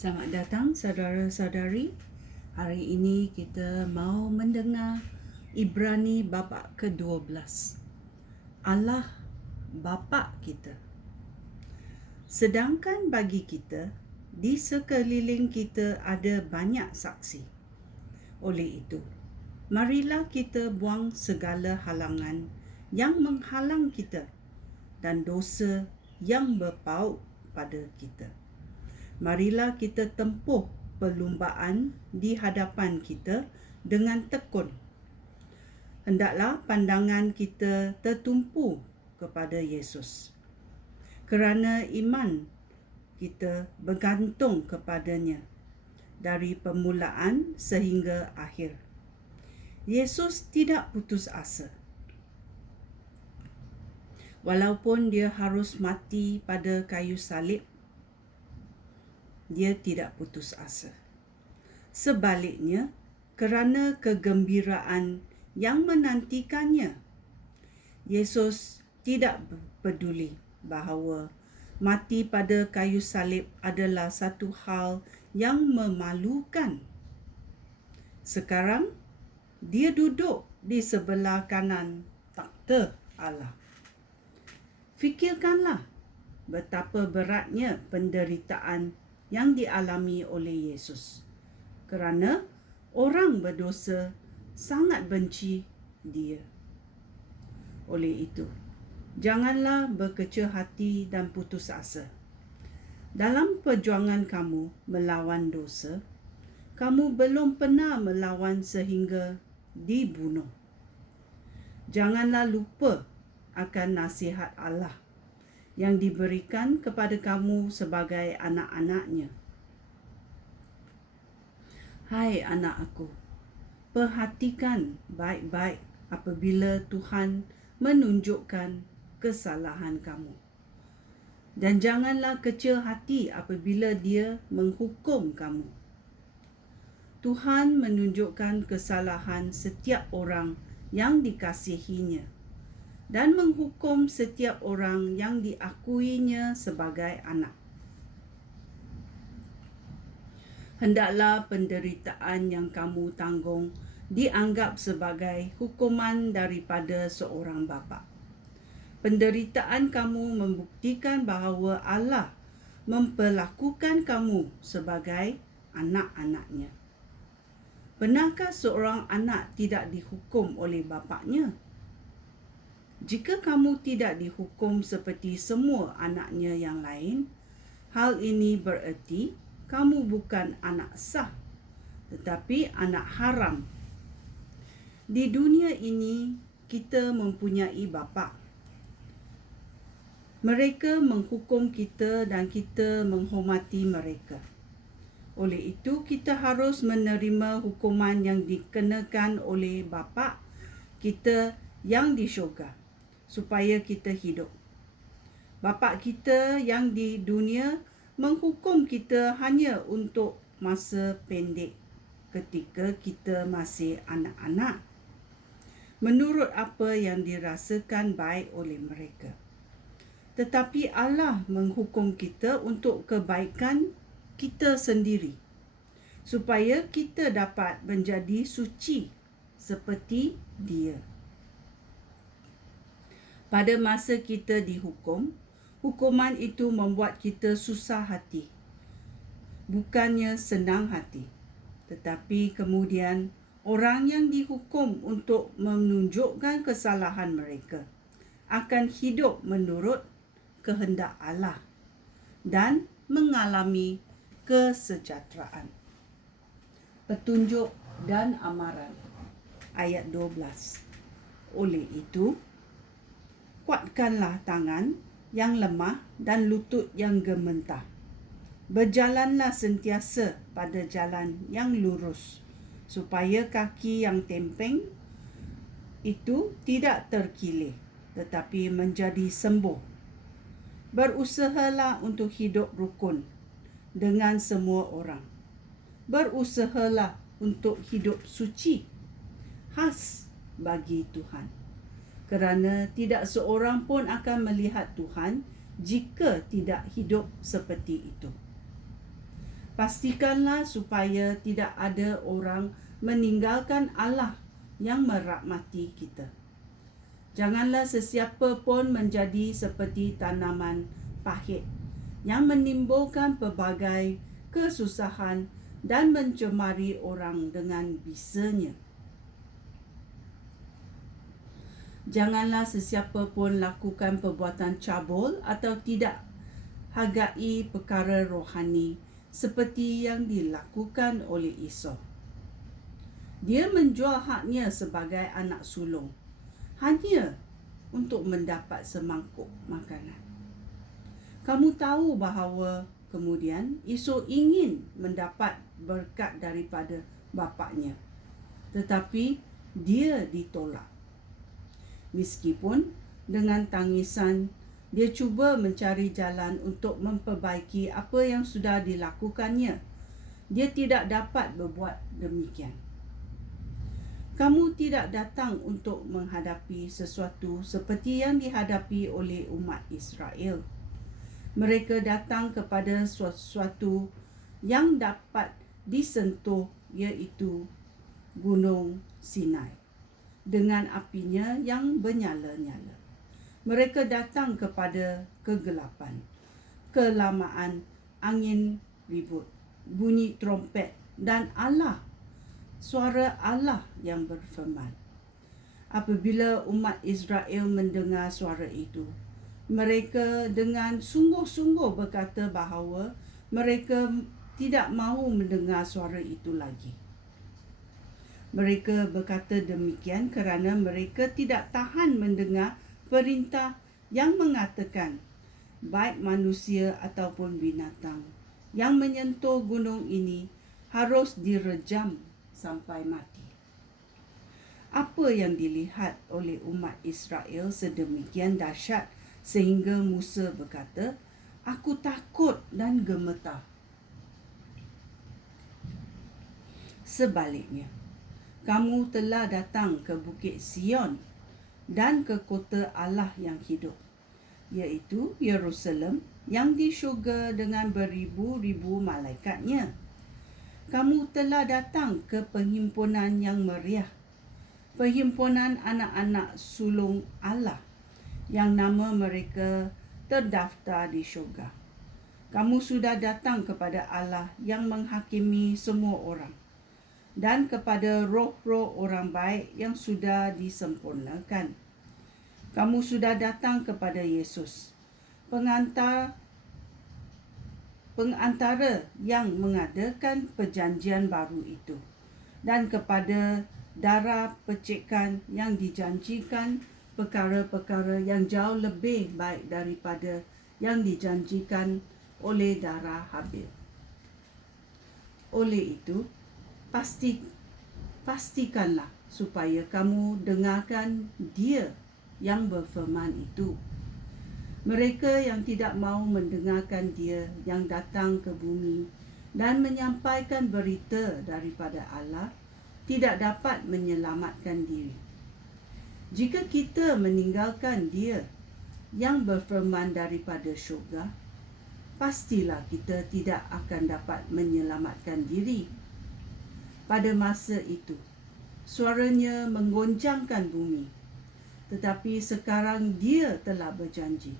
Selamat datang saudara-saudari. Hari ini kita mau mendengar Ibrani bab ke-12. Allah bapa kita. Sedangkan bagi kita, di sekeliling kita ada banyak saksi. Oleh itu, marilah kita buang segala halangan yang menghalang kita dan dosa yang berpaut pada kita. Marilah kita tempuh perlumbaan di hadapan kita dengan tekun. Hendaklah pandangan kita tertumpu kepada Yesus. Kerana iman kita bergantung kepadanya dari permulaan sehingga akhir. Yesus tidak putus asa. Walaupun dia harus mati pada kayu salib, dia tidak putus asa. Sebaliknya, kerana kegembiraan yang menantikannya, Yesus tidak peduli bahawa mati pada kayu salib adalah satu hal yang memalukan. Sekarang, dia duduk di sebelah kanan takhta Allah. Fikirkanlah betapa beratnya penderitaan yang dialami oleh Yesus, kerana orang berdosa sangat benci dia. Oleh itu, janganlah berkecil hati dan putus asa. Dalam perjuangan kamu melawan dosa, kamu belum pernah melawan sehingga dibunuh. Janganlah lupa akan nasihat Allah yang diberikan kepada kamu sebagai anak-anaknya. Hai anak-aku, perhatikan baik-baik apabila Tuhan menunjukkan kesalahan kamu. Dan janganlah kecil hati apabila dia menghukum kamu. Tuhan menunjukkan kesalahan setiap orang yang dikasihinya dan menghukum setiap orang yang diakuinya sebagai anak. Hendaklah penderitaan yang kamu tanggung dianggap sebagai hukuman daripada seorang bapa. Penderitaan kamu membuktikan bahawa Allah memperlakukan kamu sebagai anak-anaknya. Benarkah seorang anak tidak dihukum oleh bapaknya? Jika kamu tidak dihukum seperti semua anaknya yang lain, hal ini bererti kamu bukan anak sah, tetapi anak haram. Di dunia ini, kita mempunyai bapa. Mereka menghukum kita dan kita menghormati mereka. Oleh itu, kita harus menerima hukuman yang dikenakan oleh bapa kita yang di syurga, supaya kita hidup. Bapa kita yang di dunia menghukum kita hanya untuk masa pendek ketika kita masih anak-anak, menurut apa yang dirasakan baik oleh mereka. Tetapi Allah menghukum kita untuk kebaikan kita sendiri, supaya kita dapat menjadi suci seperti Dia. Pada masa kita dihukum, hukuman itu membuat kita susah hati, bukannya senang hati. Tetapi kemudian orang yang dihukum untuk menunjukkan kesalahan mereka akan hidup menurut kehendak Allah dan mengalami kesejahteraan. Petunjuk dan amaran. Ayat 12. Oleh itu, kuatkanlah tangan yang lemah dan lutut yang gemetar. Berjalanlah sentiasa pada jalan yang lurus, supaya kaki yang tempeng itu tidak terkilih, tetapi menjadi sembuh. Berusahalah untuk hidup rukun dengan semua orang. Berusahalah untuk hidup suci, khas bagi Tuhan. Kerana tidak seorang pun akan melihat Tuhan jika tidak hidup seperti itu. Pastikanlah supaya tidak ada orang meninggalkan Allah yang merahmati kita. Janganlah sesiapa pun menjadi seperti tanaman pahit yang menimbulkan pelbagai kesusahan dan mencemari orang dengan bisanya. Janganlah sesiapa pun lakukan perbuatan cabul atau tidak hargai perkara rohani seperti yang dilakukan oleh Esau. Dia menjual haknya sebagai anak sulung hanya untuk mendapat semangkuk makanan. Kamu tahu bahawa kemudian Esau ingin mendapat berkat daripada bapaknya, tetapi dia ditolak. Meskipun dengan tangisan dia cuba mencari jalan untuk memperbaiki apa yang sudah dilakukannya, dia tidak dapat berbuat demikian. Kamu tidak datang untuk menghadapi sesuatu seperti yang dihadapi oleh umat Israel. Mereka datang kepada sesuatu yang dapat disentuh, iaitu Gunung Sinai dengan apinya yang bernyala-nyala. Mereka datang kepada kegelapan, kelamaan, angin ribut, bunyi trompet dan Allah, suara Allah yang berfirman. Apabila umat Israel mendengar suara itu, mereka dengan sungguh-sungguh berkata bahawa mereka tidak mahu mendengar suara itu lagi. Mereka berkata demikian kerana mereka tidak tahan mendengar perintah yang mengatakan baik manusia ataupun binatang yang menyentuh gunung ini harus direjam sampai mati. Apa yang dilihat oleh umat Israel sedemikian dahsyat sehingga Musa berkata, "Aku takut dan gemetar." Sebaliknya, kamu telah datang ke Bukit Sion dan ke kota Allah yang hidup, iaitu Yerusalem yang di syurga dengan beribu-ribu malaikatnya. Kamu telah datang ke perhimpunan yang meriah, perhimpunan anak-anak sulung Allah yang nama mereka terdaftar di syurga. Kamu sudah datang kepada Allah yang menghakimi semua orang dan kepada roh-roh orang baik yang sudah disempurnakan. Kamu sudah datang kepada Yesus, pengantara yang mengadakan perjanjian baru itu, dan kepada darah percikan yang dijanjikan perkara-perkara yang jauh lebih baik daripada yang dijanjikan oleh darah Habil. Oleh itu, pastikanlah supaya kamu dengarkan Dia yang berfirman itu. Mereka yang tidak mahu mendengarkan Dia yang datang ke bumi dan menyampaikan berita daripada Allah tidak dapat menyelamatkan diri. Jika kita meninggalkan Dia yang berfirman daripada syurga, pastilah kita tidak akan dapat menyelamatkan diri. Pada masa itu, suaranya menggoncangkan bumi, tetapi sekarang Dia telah berjanji,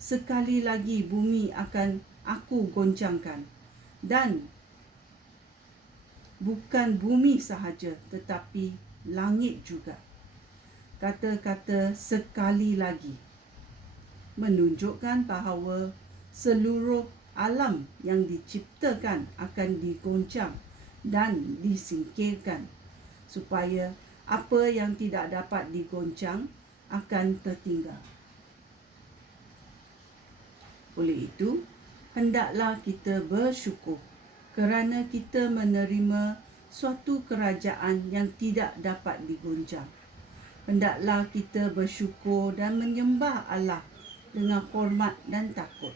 Sekali lagi bumi akan Aku goncangkan, dan bukan bumi sahaja tetapi langit juga. Kata-kata sekali lagi menunjukkan bahawa seluruh alam yang diciptakan akan digoncang dan disingkirkan, supaya apa yang tidak dapat digoncang akan tertinggal. Oleh itu, hendaklah kita bersyukur kerana kita menerima suatu kerajaan yang tidak dapat digoncang. Hendaklah kita bersyukur dan menyembah Allah dengan hormat dan takut,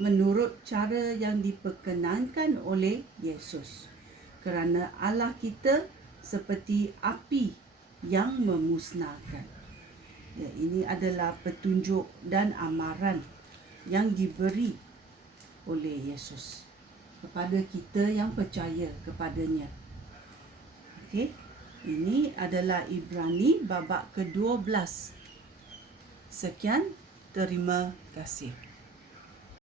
menurut cara yang diperkenankan oleh Yesus. Kerana Allah kita seperti api yang memusnahkan. Ya, ini adalah petunjuk dan amaran yang diberi oleh Yesus kepada kita yang percaya kepadanya. Okey, ini adalah Ibrani babak ke-12. Sekian, terima kasih.